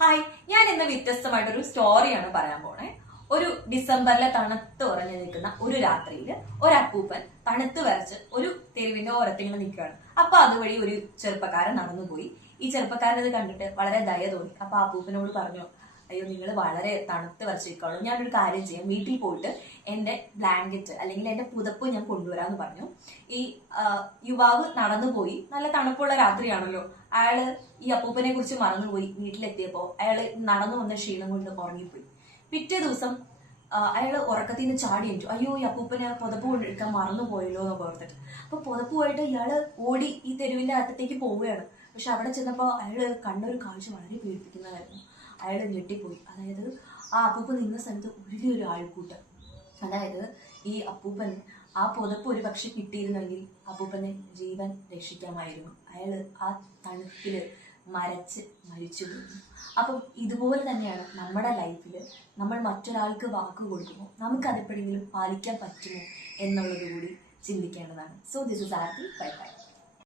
Hi, ഞാൻ ഇന്ന് വ്യത്യസ്തമായിട്ടൊരു സ്റ്റോറിയാണ് പറയാൻ പോണേ. ഒരു ഡിസംബറിലെ തണുത്ത് ഉറഞ്ഞു നിൽക്കുന്ന ഒരു രാത്രിയിൽ ഒരു അപ്പൂപ്പൻ തണുത്ത് വരച്ച് ഒരു തെരുവിന്റെ ഓരത്തിങ്ങനെ നിൽക്കുകയാണ്. അപ്പൊ അതുവഴി ഒരു ചെറുപ്പക്കാരൻ നടന്നുപോയി. ഈ ചെറുപ്പക്കാരൻ ഇത് കണ്ടിട്ട് വളരെ ദയ തോന്നി. അപ്പൊ അപ്പൂപ്പനോട് പറഞ്ഞു, അയ്യോ നിങ്ങൾ വളരെ തണുത്ത് വരച്ചിരിക്കാണോ, ഞാനൊരു കാര്യം ചെയ്യാം, വീട്ടിൽ പോയിട്ട് എന്റെ ബ്ലാങ്കറ്റ് അല്ലെങ്കിൽ എന്റെ പുതപ്പ് ഞാൻ കൊണ്ടുവരാന്ന് പറഞ്ഞു. ഈ യുവാവ് നടന്നുപോയി. നല്ല തണുപ്പുള്ള രാത്രിയാണല്ലോ. അയാള് ഈ അപ്പൂപ്പനെ കുറിച്ച് മറന്നുപോയി. വീട്ടിലെത്തിയപ്പോ അയാള് നടന്നു വന്ന ക്ഷീണം കൊണ്ട് ഉറങ്ങിപ്പോയി. പിറ്റേ ദിവസം അയാള് ഉറക്കത്തിൽ നിന്ന് ചാടി എണീറ്റു. അയ്യോ, ഈ അപ്പൂപ്പനെ പുതപ്പ് കൊണ്ടെടുക്കാൻ മറന്നുപോയല്ലോ എന്നൊക്കെ ഓർത്തിട്ട്. അപ്പൊ പുതപ്പുമായിട്ട് ഇയാള് ഓടി ഈ തെരുവിന്റെ അറ്റത്തേക്ക് പോവുകയാണ്. പക്ഷെ അവിടെ ചെന്നപ്പോ അയാള് കണ്ടൊരു കാഴ്ച വളരെ പേടിപ്പിക്കുന്നതായിരുന്നു. അയാൾ ഞെട്ടിപ്പോയി. അതായത് ആ അപ്പൂപ്പൻ നിന്ന സ്ഥലത്ത് വലിയൊരു ആൾക്കൂട്ടം. അതായത് ഈ അപ്പൂപ്പൻ ആ പുതപ്പ് ഒരു പക്ഷെ കിട്ടിയിരുന്നെങ്കിൽ അപ്പൂപ്പനെ ജീവൻ രക്ഷിക്കാമായിരുന്നു. അയാള് ആ തണുപ്പില് മരിച്ചു പോകുന്നു. അപ്പം ഇതുപോലെ തന്നെയാണ് നമ്മുടെ ലൈഫിൽ നമ്മൾ മറ്റൊരാൾക്ക് വാക്ക് കൊടുക്കുമ്പോൾ നമുക്ക് അതെപ്പോഴെങ്കിലും പാലിക്കാൻ പറ്റുമോ എന്നുള്ളത് കൂടി ചിന്തിക്കേണ്ടതാണ്. സോ ദിസ് ഇസ് ആർത്തി. Bye bye.